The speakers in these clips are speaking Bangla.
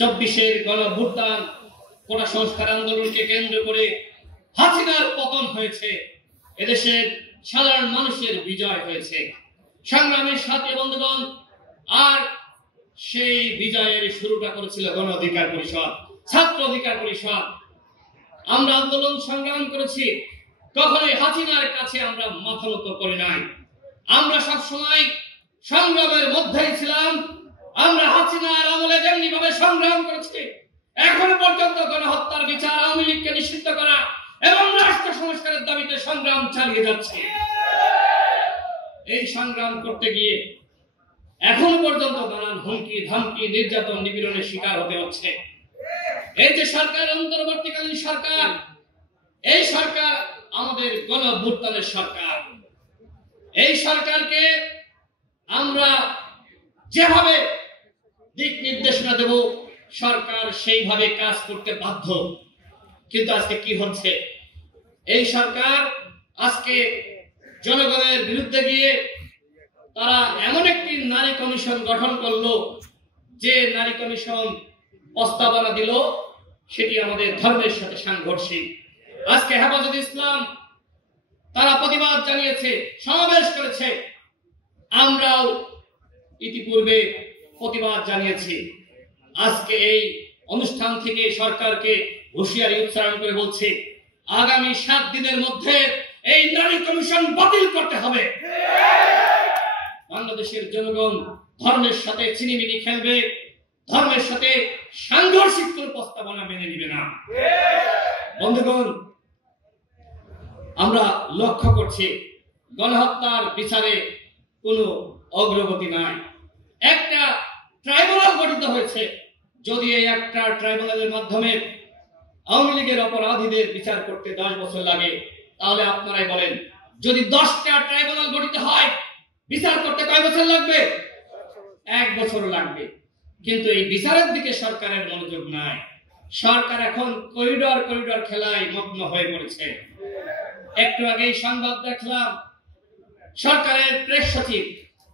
24-এর গণঅভ্যুত্থান কোটা সংস্কার আন্দোলনকে কেন্দ্র করে হাসিনার পতন হয়েছে, এদেশের সাধারণ মানুষের বিজয় হয়েছে সংগ্রামের সাথে বন্ধুগণ। আর সেই বিজয়ের শুরুটা করেছিল গণ অধিকার পরিষদ, ছাত্র অধিকার পরিষদ। আমরা আন্দোলন সংগ্রাম করেছি, কখনোই হাসিনার কাছে আমরা মাথা নত করি নাই। আমরা সবসময় সংগ্রামের মধ্যেই ছিলাম। আমরা হাসিনার আমলে যেমনি ভাবে সংগ্রাম করেছি, এখনো পর্যন্ত গণহত্যার বিচার, আওয়ামী লীগকে নিষিদ্ধ করা এবং রাষ্ট্র সংস্কারের দাবিতে সংগ্রাম চালিয়ে যাচ্ছে। এই সংগ্রাম করতে গিয়ে এখনো পর্যন্ত নানান হুমকি ধামকি, নির্যাতন, নিপীড়নের শিকার হতে হচ্ছে। এই যে সরকার, অন্তর্বর্তীকালীন সরকার, এই সরকার আমাদের গণঅভ্যুত্থানের সরকার। এই সরকারকে আমরা যেভাবে দিক নির্দেশনা দেব, সরকার সেইভাবে কাজ করতে বাধ্য। কিন্তু আজকে কি হচ্ছে? এই সরকার আজকে জনগণের বিরুদ্ধে গিয়ে তারা এমন একটি নারী কমিশন গঠন করলো, যে নারী কমিশন প্রস্তাবনা দিল সেটি আমাদের ধর্মের সাথে সাংঘর্ষিক। আজকে হেফাজতে ইসলাম তারা প্রতিবাদ জানিয়েছে, সমাবেশ করেছে। আমরাও ইতিপূর্বে প্রতিবাদ জানিয়েছি। আজকে এই অনুষ্ঠান থেকে সরকারকে হুঁশিয়ারি উচ্চারণ করে বলছে, আগামী 7 দিনের মধ্যে এই নারী কমিশন বাতিল করতে হবে। বাংলাদেশের জনগণ ধর্মের সাথে চিনিমিনি খেলবে, ধর্মের সাথে সাংঘর্ষিক কোনো প্রস্তাবনা মেনে নিবে না। বন্ধুগণ, আমরা লক্ষ্য করছি গণহত্যার বিচারে কোনো অগ্রগতি নাই। একটা ট্রাইব্যুনাল গঠিত হয়েছে। যদি এই একটা ট্রাইব্যুনালের মাধ্যমে আওয়ামী লীগের অপরাধীদের বিচার করতে 10 বছর লাগে, তাহলে আপনারাই বলেন, যদি 10টা ট্রাইব্যুনাল গঠিত হয়, বিচার করতে কয় বছর লাগবে? 1 বছর লাগবে। কিন্তু এই বিচারের দিকে সরকারের মনোযোগ নাই। সরকার এখন করিডর করিডর খেলায় মগ্ন হয়ে পড়েছে। একটু আগেই সংবাদ দেখলাম, সরকারের প্রেস সচিব,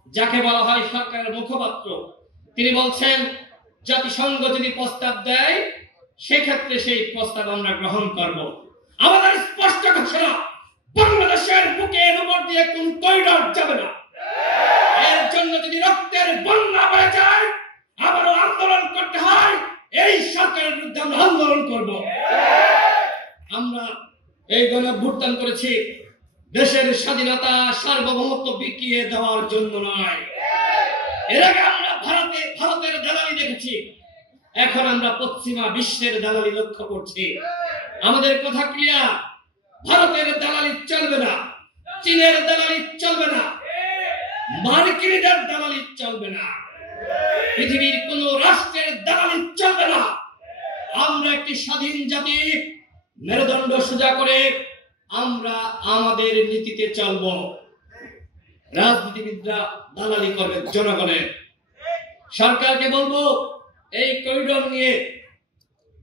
যাকে বলা হয় সরকারের মুখপাত্র, তিনি বলছেন জাতিসংঘ যদি প্রস্তাব দেয়, সেক্ষেত্রে সেই প্রস্তাব আমরা গ্রহণ করব। আমাদের স্পষ্ট ঘোষণা, বাংলাদেশের বুকের উপর দিয়ে কোন করিডর যাবে না। এর জন্য যদি রক্তের বন্যা বয়ে যায়, আবারও আন্দোলন করতে হয়, এই সরকারের বিরুদ্ধে আমরা আন্দোলন করব। আমরা এই গণঅভ্যুত্থান করেছি দেশের স্বাধীনতা, সার্বভৌমত্ব বিকিয়ে দেওয়ার জন্য নয়। এর আগে আমরা ভারতের দালালি দেখেছি, এখন আমরা পশ্চিমা বিশ্বের দালালি লক্ষ্য করছি। আমাদের কথা ক্লিয়ার, ভারতের দালালি চলবে না, চীনের দালালি চলবে না, মার্কিনদের দালালি চলবে না, পৃথিবীর কোন রাষ্ট্রের দালালি চলবে না। আমরা একটি স্বাধীন জাতি, মেরুদণ্ড সোজা করে আমরা আমাদের নীতিতে চলব। রাজনীতিবিদরা দালালি করবে জনগণের। সরকারকে বলবো, এই করিডোর নিয়ে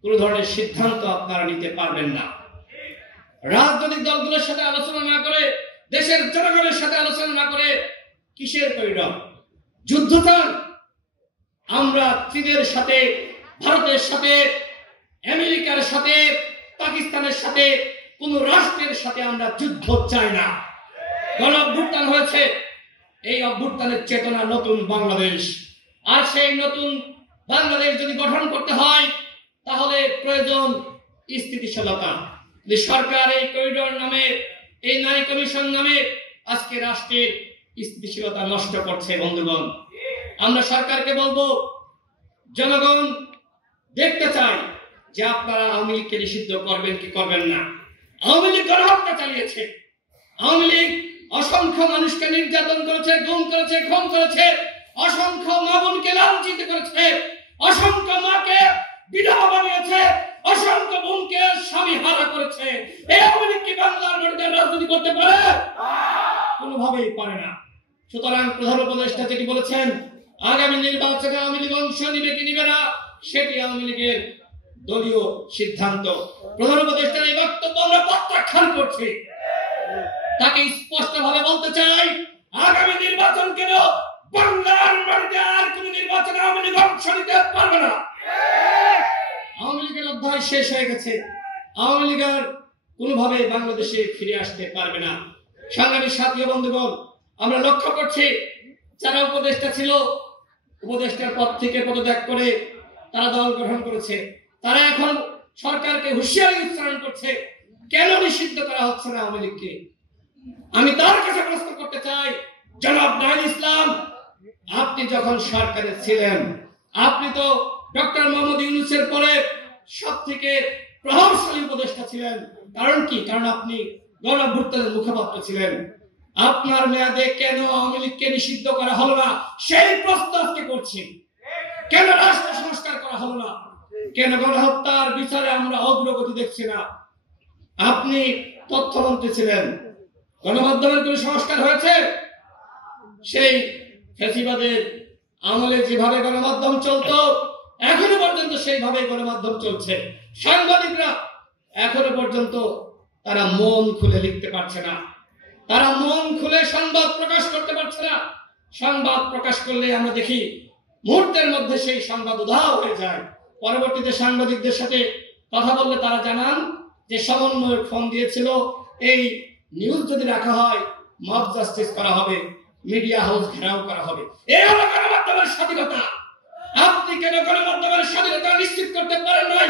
কোন ধরনের সিদ্ধান্ত আপনারা নিতে পারবেন না। রাজনৈতিক দলগুলোর সাথে আলোচনা না করে, দেশের জনগণের সাথে আলোচনা না করে কিসের করিডোর? যুদ্ধ চান? আমরা চীনের সাথে, ভারতের সাথে, আমেরিকার সাথে, পাকিস্তানের সাথে, কোন রাষ্ট্রের সাথে আমরা যুদ্ধ চাই না। গণঅভ্যুত্থান হয়েছে, এই অভ্যুত্থানের চেতনা নতুন বাংলাদেশ। আর সেই নতুন বাংলাদেশ যদি গঠন করতে হয়, তাহলে প্রয়োজন স্থিতিশীলতা। সরকার এই করিডোর নামে, এই নারী কমিশন নামে আজকে রাষ্ট্রের স্থিতিশীলতা নষ্ট করছে। বন্ধুগণ, আমরা সরকারকে বলবো, জনগণ দেখতে চাই যে আপনারা আওয়ামী লীগকে নিষিদ্ধ করবেন কি করবেন না। আওয়ামী লীগ গণহত্যা চালিয়েছে, আওয়ামী লীগ অসংখ্য মানুষকে নির্যাতন করেছে, গুম করেছে, খুন করেছে, অসংখ্য মা বোনকে লাঞ্ছিত করেছে, অসংখ্য মাকে বিধবা বানিয়েছে, অসংখ্য বোনকে স্বামী হারা করেছে। এই আওয়ামী লীগ কি বাংলার মাটিতে রাজনীতি করতে পারে? কোনোভাবেই পারে না। সুতরাং প্রধান উপদেষ্টা যেটি বলেছেন, আগামী নির্বাচনে আওয়ামী লীগ অংশ নিবে কি নিবে না, সেটি আওয়ামী লীগের দলীয় সিদ্ধান্ত। প্রধান উপদেষ্টার এই বক্তব্য আমরা প্রত্যাখ্যান করছি। তাকে স্পষ্ট ভাবে বলতে চাই, আগামী নির্বাচন কেন বাংলার মাটিতে আর কোন নির্বাচনে আওয়ামী লীগ অংশ নিতে পারবে না। অধ্যায় শেষ হয়ে গেছে। আওয়ামী লীগ আর কোনোভাবে বাংলাদেশে ফিরে আসতে পারবে না। সংগ্রামী সাথী ও বন্ধুগণ, আমরা লক্ষ্য করছি যারা উপদেষ্টা ছিল, উপদেষ্টার পদ থেকে পদত্যাগ করে তারা দল গঠন করেছে, তারা এখন সরকারকে হুঁশিয়ারি উচ্চারণ করছে কেন নিষিদ্ধ করা হচ্ছে না আওয়ামী লীগকে। আমি তার কাছে প্রশ্ন করতে চাই, জনাব নাহিদ ইসলাম, আপনি যখন সরকারে ছিলেন, আপনি তো ডক্টর মোহাম্মদ ইউনূসের পরে সব থেকে প্রভাবশালী উপদেষ্টা ছিলেন। কারণ কি? কারণ আপনি গণঅভ্যুত্থানের মুখপাত্র ছিলেন। আপনার মেয়াদে কেন আওয়ামী লীগকে নিষিদ্ধ করা হলো না সেই প্রশ্ন আজকে করছি। কেন রাষ্ট্র সংস্কার করা হলো না? কেন গণহত্যার বিচারে আমরা অগ্রগতি দেখছি না? আপনি তথ্যমন্ত্রী ছিলেন, গণমাধ্যমের কোন সংস্কার হয়েছে? সেই ফ্যাসিবাদের আমলে যেভাবে গণমাধ্যম চলতো এখনো পর্যন্ত সেইভাবে গণমাধ্যম চলছে। সাংবাদিকরা এখনো পর্যন্ত তারা মন খুলে লিখতে পারছে না, তারা মন খুলে সংবাদ প্রকাশ করতে পারছে না। সংবাদ প্রকাশ করলে আমরা দেখি মুহূর্তের মধ্যে সেই সংবাদ উধাও হয়ে যায়। পরবর্তীতে সাংবাদিকদের সাথে কথা বললে তারা জানান যে সমন্বয়ক ফোন দিয়েছিল, এই নিউজ যদি রাখা হয় মব জাস্টিস করা হবে, মিডিয়া হাউস ঘেরাও করা হবে। এই হলো গণমাধ্যমের স্বাধীনতা। আপনি কেন গণমাধ্যমের স্বাধীনতা নিশ্চিত করতে পারেন নাই?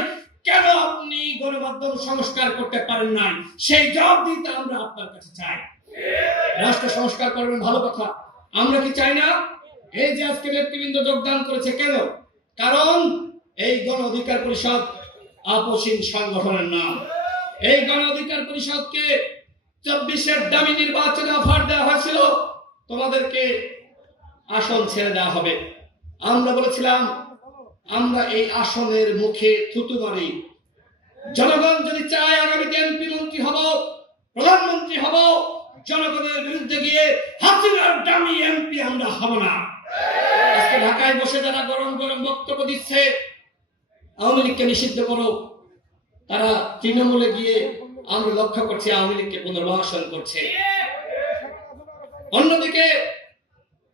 কেন আপনি গণমাধ্যম সংস্কার করতে পারেন নাই? সেই জবাবদিহিতা আমরা আপনার কাছে চাই। রাষ্ট্র সংস্কার করবেন, ভালো কথা, আমরা কি চাই না? এই যে আজকে নেতৃবৃন্দ যোগদান করেছে, কেন? কারণ এই গণ অধিকার পরিষদ আপসীন সংগঠনের নাম। এই গণ অধিকার পরিষদকে 24-এর দামি নির্বাচনে অফার দেওয়া হয়েছিল, তোমাদেরকে আসন ছেড়ে দেওয়া হবে। আমরা বলেছিলাম আমরা এই আসনের মুখে থুতু মারি। জনগণ যদি চায় আগামীতে এমপি মন্ত্রী হব, প্রধানমন্ত্রী হব, জনগণের বিরুদ্ধে গিয়ে হাসিনার দামি এমপি আমরা হব না। আজকে ঢাকায় বসে যারা গরম গরম বক্তব্য দিচ্ছে আওয়ামী লীগকে নিষিদ্ধ করো, তারা তৃণমূলে গিয়ে আমরা লক্ষ্য করছি আওয়ামী লীগকে পুনর্বাসন করছে। অন্যদিকে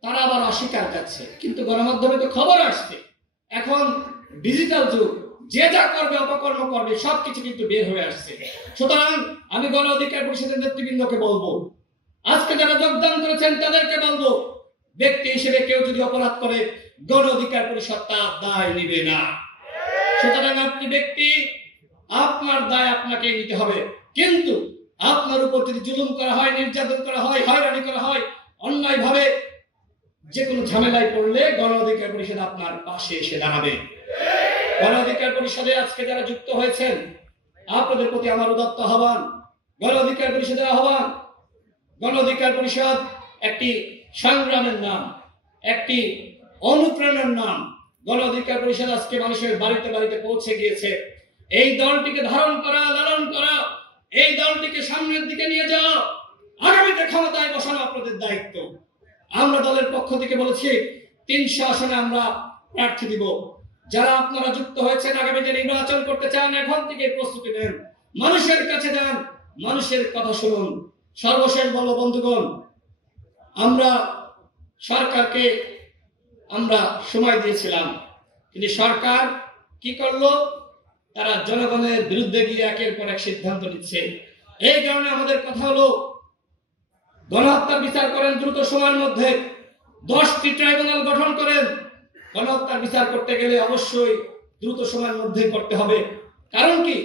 তারা আবার অস্বীকার করছে, কিন্তু গণমাধ্যমে তো খবর আসছে। এখন ডিজিটাল যুগ, যে যা করবে অপকর্ম করবে সবকিছু কিন্তু বের হয়ে আসছে। সুতরাং আমি গণ অধিকার পরিষদের নেতৃবৃন্দকে বলবো, আজকে যারা যোগদান করেছেন তাদেরকে বলবো, ব্যক্তি হিসেবে কেউ যদি অপরাধ করে গণ অধিকার পরিষদ তার দায় নিবে না। সুতরাং আপনি ব্যক্তি, আপনার দায় আপনাকে নিতে হবে। কিন্তু আপনার উপর যদি জুলুম করা হয়, নির্যাতন করা হয়, হয়রানি করা হয়, অন্যায় ভাবে যে কোনো ঝামেলায় পড়লে গণ অধিকার পরিষদ আপনার পাশে এসে দাঁড়াবে। গণ অধিকার পরিষদে আজকে যারা যুক্ত হয়েছেন আপনাদের প্রতি আমার উদাত্ত আহ্বান, গণ অধিকার পরিষদের আহ্বান। গণ অধিকার পরিষদ একটি সংগ্রামের নাম, একটি অনুপ্রেরণার নাম। গণ অধিকার পরিষদ আজকে মানুষের বাড়িতে বাড়িতে পৌঁছে গিয়েছে। এই দলটিকে ধারণ করা, লালন করা, এই দলটিকে সামনের দিকে নিয়ে যাওয়া, আগামীতে ক্ষমতায় বসানো আপনাদের দায়িত্ব। আমরা দলের পক্ষ থেকে বলেছি 300 আসনে আমরা প্রার্থী দিব। যারা আপনারা যুক্ত হয়েছেন, আগামীতে নির্বাচন করতে চান, এখন থেকে প্রস্তুতি নেন, মানুষের কাছে যান, মানুষের কথা শুনুন। সর্বশেষ বলবো বন্ধুগণ, আমরা সরকারকে আমরা সময় দিয়েছিলাম, কিন্তু সরকার কি করলো? তারা জনগণের বিরুদ্ধে গিয়ে একের পর এক সিদ্ধান্ত নিচ্ছে। এই কারণে আমাদের কথা হলো, গণহত্যার বিচার করেন দ্রুত সময়ের মধ্যে, 10টি ট্রাইব্যুনাল গঠন করেন। গণহত্যার বিচার করতে গেলে অবশ্যই দ্রুত সময়ের মধ্যে করতে হবে। কারণ কি?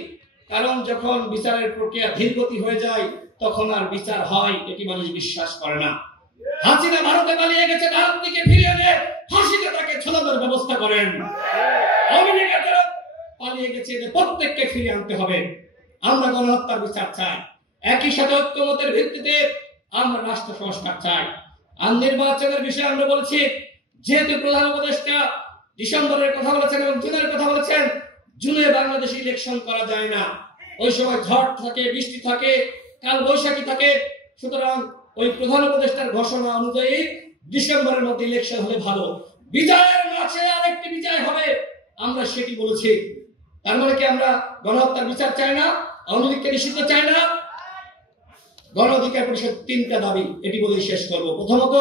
কারণ যখন বিচারের প্রক্রিয়া ধীরগতি হয়ে যায় তখন আর বিচার হয় এটি মানুষ বিশ্বাস করে না। হাসিনা ভারতে পালিয়ে গেছে, ভারত থেকে ফিরে এনে ফাঁসিতে তাকে ঝোলানোর ব্যবস্থা করেন। আমেরিকা যারা পালিয়ে গেছে, এদের প্রত্যেককে ফিরে আনতে হবে। আমরা গণহত্যার বিচার চাই, একই সাথে ঐক্যমতের ভিত্তিতে আমরা রাষ্ট্র সংস্কার চাই। আর নির্বাচনের বিষয়ে আমরা বলছি, যেহেতু প্রধান উপদেষ্টা ডিসেম্বরের কথা বলেছেন এবং জুনের কথা বলেছেন, জুনে বাংলাদেশে ইলেকশন করা যায় না। ওই সময় ঝড় থাকে, বৃষ্টি থাকে, কাল বৈশাখী থাকে। সুতরাং ওই প্রধান উপদেষ্টার ঘোষণা অনুযায়ী ডিসেম্বরের মধ্যে ইলেকশন হলে ভালো। বিজয়ের মাঝে আরেকটি বিজয় হবে, আমরা সেটি বলেছি। তার মানে কি আমরা গণহত্যার বিচার চাই না, আওয়ামী লীগকে নিষিদ্ধ চাই না? গণ অধিকার পরিষদ 3টা দাবি, এটি বলেই শেষ করবো। প্রথমত,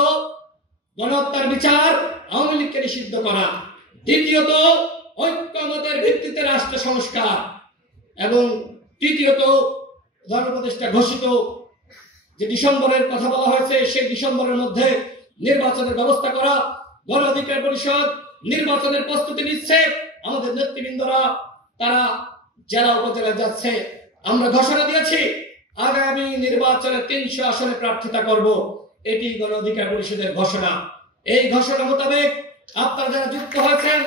গণহত্যার বিচার, আওয়ামী লীগকে নিষিদ্ধ করা। দ্বিতীয়ত, ঐক্যমতের ভিত্তিতে রাষ্ট্র সংস্কার। এবং তৃতীয়ত প্রধান উপদেষ্টা ঘোষিত যে ডিসেম্বরের কথা বলা হয়েছে, সেই ডিসেম্বরের মধ্যে নির্বাচনের ব্যবস্থা করা। গণ অধিকার পরিষদ নির্বাচনের প্রস্তুতি নিচ্ছে। আমাদের নেতৃবৃন্দরা তারা জেলা উপজেলায় যাচ্ছে। আমরা ঘোষণা দিয়েছি আগামী নির্বাচনে 300 আসনে প্রার্থিতা করব। এটি গণ অধিকার পরিষদের ঘোষণা। এই ঘোষণা মোতাবেক আপনারা যারা যুক্ত হয়েছেন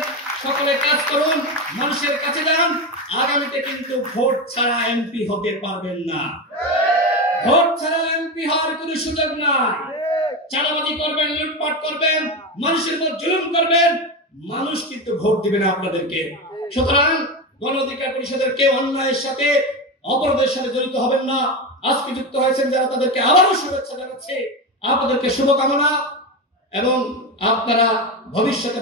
সকলে কাজ করুন, মানুষের কাছে যান। আগামীতে কিন্তু ভোট ছাড়া এমপি হতে পারবেন না। ভোট ছাড়া এমপি হওয়ার কোনো সুযোগ নাই। চাঁদাবাজি করবেন, লুটপাট করবেন, মানুষের উপর জুলুম করবেন, মানুষ কিন্তু ভোট দিবে না আপনাদেরকে। সুতরাং গণ অধিকার পরিষদের কেউ অন্যায়ের সাথে অপরাধের সাথে জড়িত হবেন না। আজকে যুক্ত হয়েছেন যারা, তাদেরকে আবারও শুভেচ্ছা জানাচ্ছি। আপনাদেরকে শুভকামনা এবং আপনারা ভবিষ্যতে